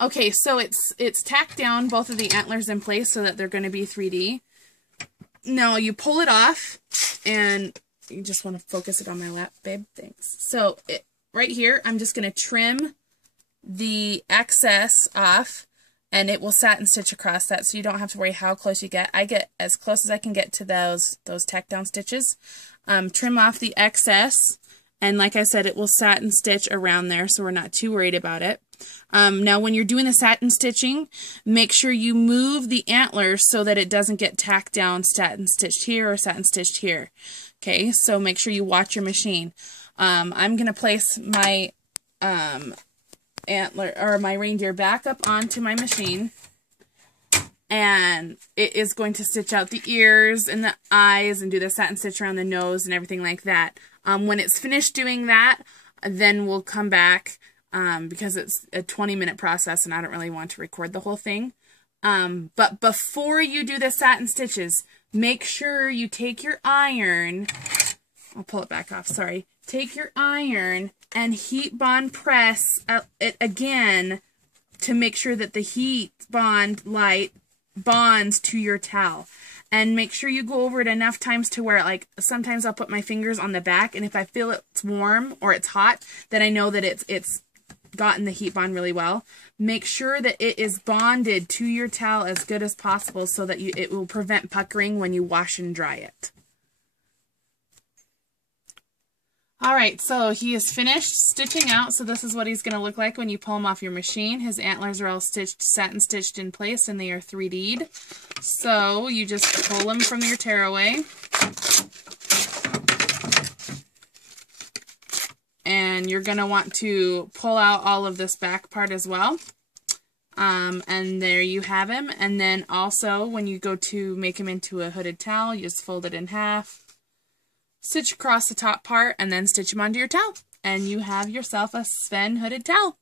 Okay, so it's tacked down both of the antlers in place so that they're going to be 3D. Now you pull it off, and you just want to focus it on my lap, babe. Thanks. So right here, I'm just going to trim the excess off, and it will satin stitch across that, so you don't have to worry how close you get. I get as close as I can get to those tack down stitches. Trim off the excess, and like I said, it will satin stitch around there, so we're not too worried about it. Now when you're doing the satin stitching, make sure you move the antlers so that it doesn't get tacked down, satin stitched here or satin stitched here. Okay, so make sure you watch your machine. I'm going to place my antler or my reindeer back up onto my machine, and it is going to stitch out the ears and the eyes and do the satin stitch around the nose and everything like that. When it's finished doing that, then we'll come back because it's a 20-minute process and I don't really want to record the whole thing. But before you do the satin stitches, make sure you take your iron, I'll pull it back off, sorry. Take your iron and heat bond press it again to make sure that the heat bond light bonds to your towel. And make sure you go over it enough times to where, like, sometimes I'll put my fingers on the back, and if I feel it's warm or it's hot, then I know that it's gotten the heat bond really well. Make sure that it is bonded to your towel as good as possible so that it will prevent puckering when you wash and dry it. Alright, so he is finished stitching out, so this is what he's going to look like when you pull him off your machine. His antlers are all satin stitched in place, and they are 3D'd. So you just pull them from your tearaway. And you're going to want to pull out all of this back part as well. And there you have him. And then also, when you go to make him into a hooded towel, you just fold it in half. Stitch across the top part, and then stitch them onto your towel. And you have yourself a Sven hooded towel.